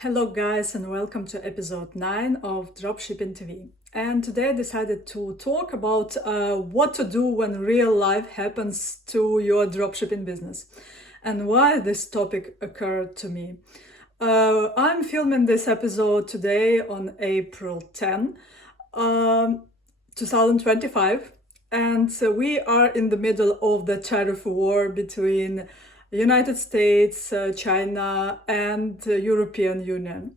Hello guys, and welcome to episode 9 of Dropshipping TV. And today I decided to talk about what to do when real life happens to your dropshipping business and why this topic occurred to me. I'm filming this episode today on April 10, 2025, and we are in the middle of the tariff war between United States, China, and the European Union.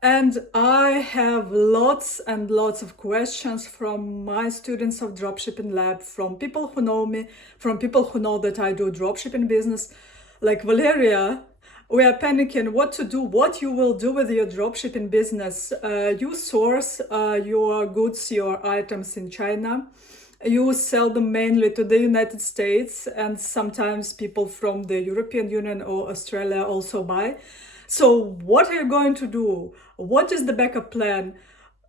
And I have lots and lots of questions from my students of Dropshipping Lab, from people who know me, from people who know that I do dropshipping business, like Valeria. We are panicking what to do, what you will do with your dropshipping business. You source your goods, your items in China. You sell them mainly to the United States, and sometimes people from the European Union or Australia also buy. So what are you going to do? What is the backup plan?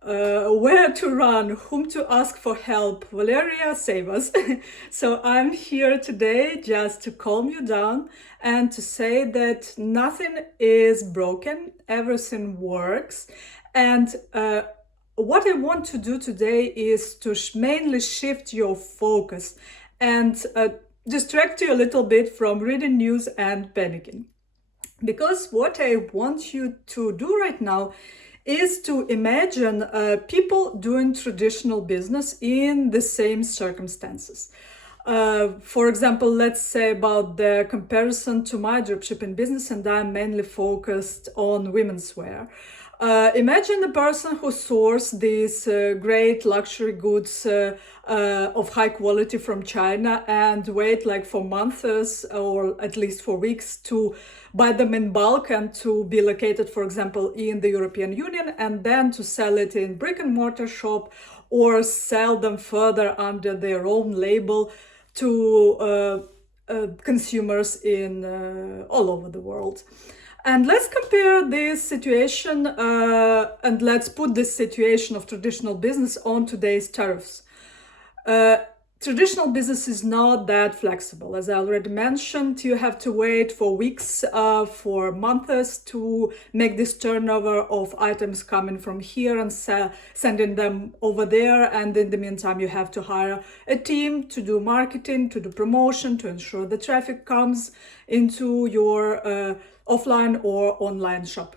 Where to run? Whom to ask for help? Valeria, save us. So I'm here today just to calm you down and to say that nothing is broken, everything works. And what I want to do today is to mainly shift your focus and distract you a little bit from reading news and panicking. Because what I want you to do right now is to imagine people doing traditional business in the same circumstances. For example, let's say about the comparison to my dropshipping business, and I'm mainly focused on women's wear. Imagine a person who sources these great luxury goods of high quality from China and wait like for months or at least for weeks to buy them in bulk and to be located, for example, in the European Union, and then to sell it in brick and mortar shop or sell them further under their own label to consumers in all over the world. And let's compare this situation and let's put this situation of traditional business on today's tariffs. Traditional business is not that flexible. As I already mentioned, you have to wait for weeks, for months to make this turnover of items coming from here and sending them over there. And in the meantime, you have to hire a team to do marketing, to do promotion, to ensure the traffic comes into your offline or online shop.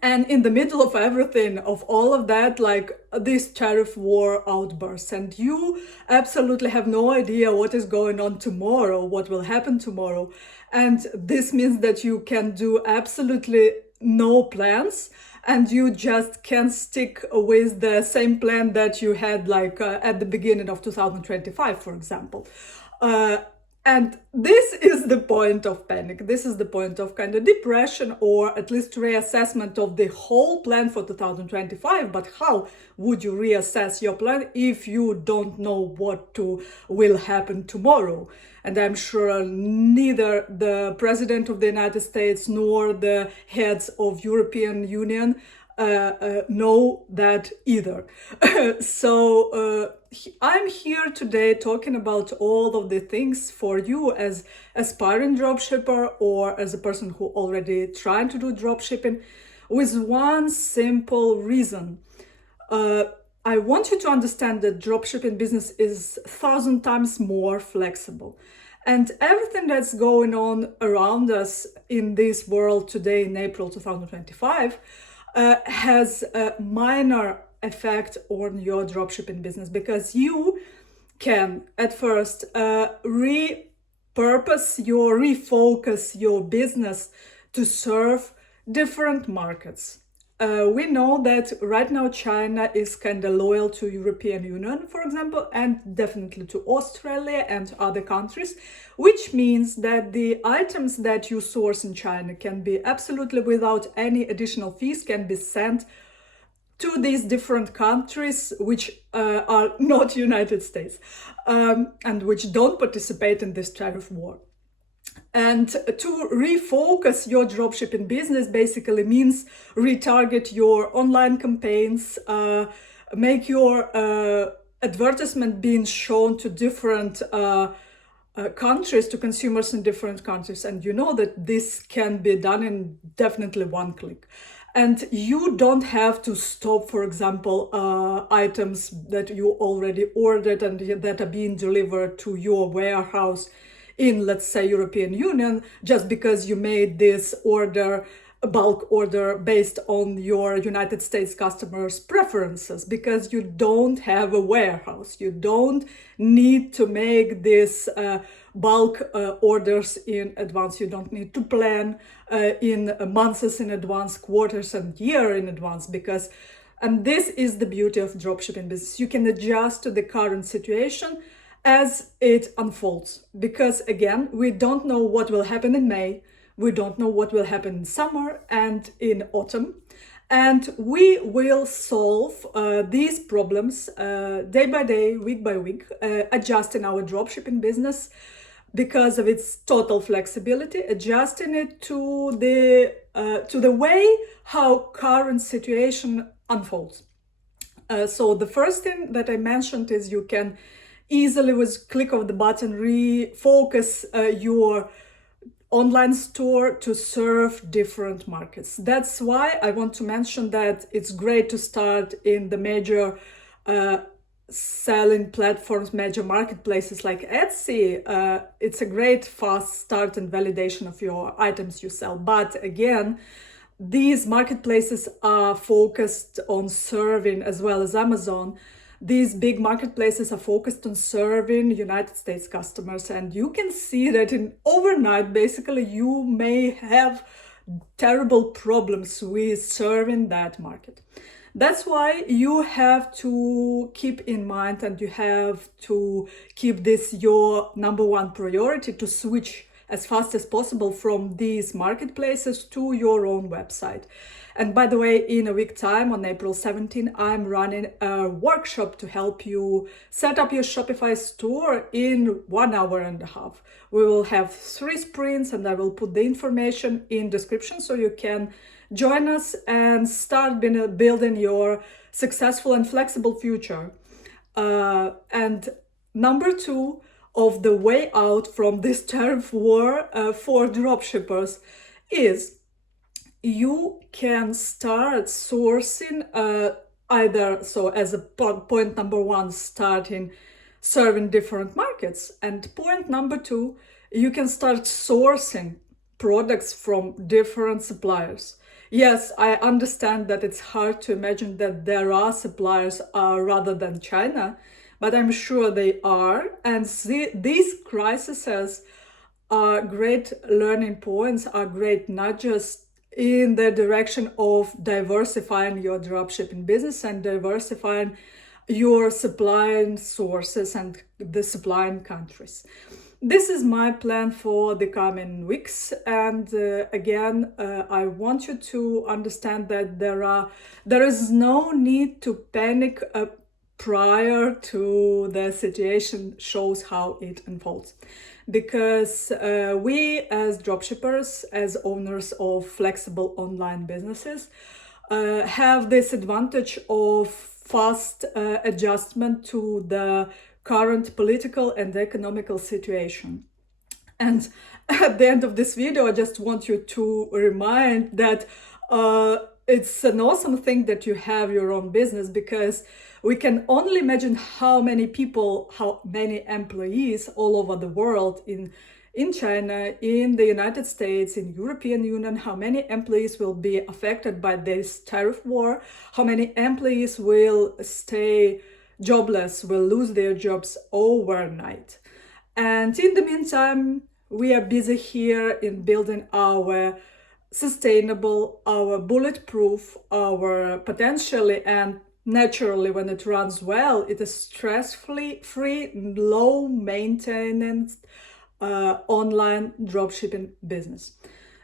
And in the middle of everything, of all of that, like this tariff war outbursts, and you absolutely have no idea what is going on tomorrow, what will happen tomorrow. And this means that you can do absolutely no plans, and you just can't stick with the same plan that you had like at the beginning of 2025, for example. And this is the point of panic. This is the point of kind of depression or at least reassessment of the whole plan for 2025. But how would you reassess your plan if you don't know what will happen tomorrow? And I'm sure neither the President of the United States nor the heads of European Union know that either. So I'm here today talking about all of the things for you as aspiring dropshipper or as a person who already trying to do dropshipping, with one simple reason. I want you to understand that dropshipping business is 1,000 times more flexible. And everything that's going on around us in this world today in April 2025 has a minor effect on your dropshipping business, because you can at first refocus your business to serve different markets. We know that right now China is kind of loyal to European Union, for example, and definitely to Australia and other countries, which means that the items that you source in China can be absolutely without any additional fees, can be sent to these different countries which are not United States and which don't participate in this tariff war. And to refocus your dropshipping business basically means retarget your online campaigns, make your advertisement being shown to different countries, to consumers in different countries. And you know that this can be done in definitely one click. And you don't have to stop, for example, items that you already ordered and that are being delivered to your warehouse in, let's say, European Union, just because you made this order, a bulk order, based on your United States customers' preferences, because you don't have a warehouse. You don't need to make this bulk orders in advance. You don't need to plan in months in advance, quarters and year in advance, because, and this is the beauty of dropshipping business, you can adjust to the current situation as it unfolds. Because again, we don't know what will happen in May, we don't know what will happen in summer and in autumn. And we will solve these problems day by day, week by week, adjusting our dropshipping business because of its total flexibility, adjusting it to the way how current situation unfolds. So the first thing that I mentioned is you can easily, with click of the button, refocus your online store to serve different markets. That's why I want to mention that it's great to start in the major selling platforms, major marketplaces like Etsy. It's a great fast start and validation of your items you sell. But again, these marketplaces are focused on serving, as well as Amazon, these big marketplaces are focused on serving United States customers. And you can see that in overnight, basically, you may have terrible problems with serving that market. That's why you have to keep in mind, and you have to keep this your number one priority, to switch as fast as possible from these marketplaces to your own website. And by the way, in a week time, on April 17, I'm running a workshop to help you set up your Shopify store in 1 hour and a half. We will have 3 sprints, and I will put the information in description so you can join us and start building your successful and flexible future. And number 2 of the way out from this tariff war for dropshippers is you can start sourcing either, so as a point number 1, starting serving different markets, and point number 2, you can start sourcing products from different suppliers. Yes, I understand that it's hard to imagine that there are suppliers rather than China, but I'm sure they are. And these crises are great learning points, are great nudges in the direction of diversifying your dropshipping business and diversifying your supplying sources and the supplying countries. This is my plan for the coming weeks. And again, I want you to understand that there is no need to panic prior to the situation shows how it unfolds. Because we as dropshippers, as owners of flexible online businesses, have this advantage of fast adjustment to the current political and economical situation. And at the end of this video, I just want you to remind that it's an awesome thing that you have your own business, because we can only imagine how many people, how many employees all over the world, in China, in the United States, in European Union, how many employees will be affected by this tariff war, how many employees will stay jobless, will lose their jobs overnight. And in the meantime, we are busy here in building our sustainable, our bulletproof, our potentially and naturally, when it runs well, it is stress-free, low maintenance online dropshipping business.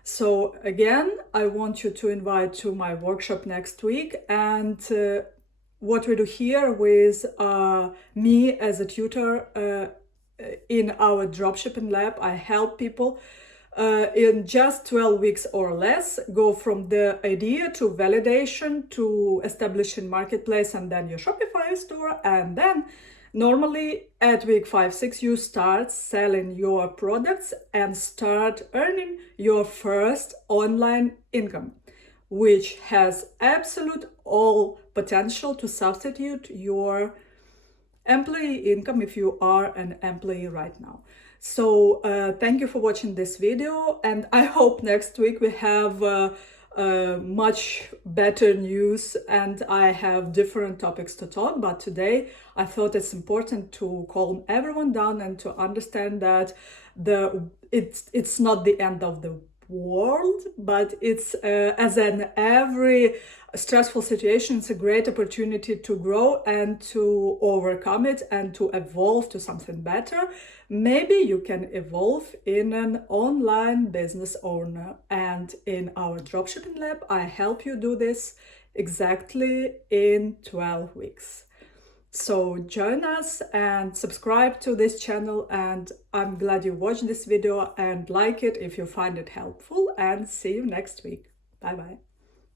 So again, I want you to invite to my workshop next week. And what we do here with me as a tutor in our dropshipping lab, I help people in just 12 weeks or less go from the idea to validation to establishing marketplace and then your Shopify store. And then normally at week 5-6 you start selling your products and start earning your first online income. which has absolute all potential to substitute your employee income if you are an employee right now. So thank you for watching this video, and I hope next week we have much better news and I have different topics to talk. But today I thought it's important to calm everyone down and to understand that it's not the end of the world, but it's as in every stressful situation, it's a great opportunity to grow and to overcome it and to evolve to something better. Maybe you can evolve in an online business owner, and in our dropshipping lab I help you do this exactly in 12 weeks. So join us and subscribe to this channel, and I'm glad you watched this video, and like it if you find it helpful, and see you next week. Bye bye.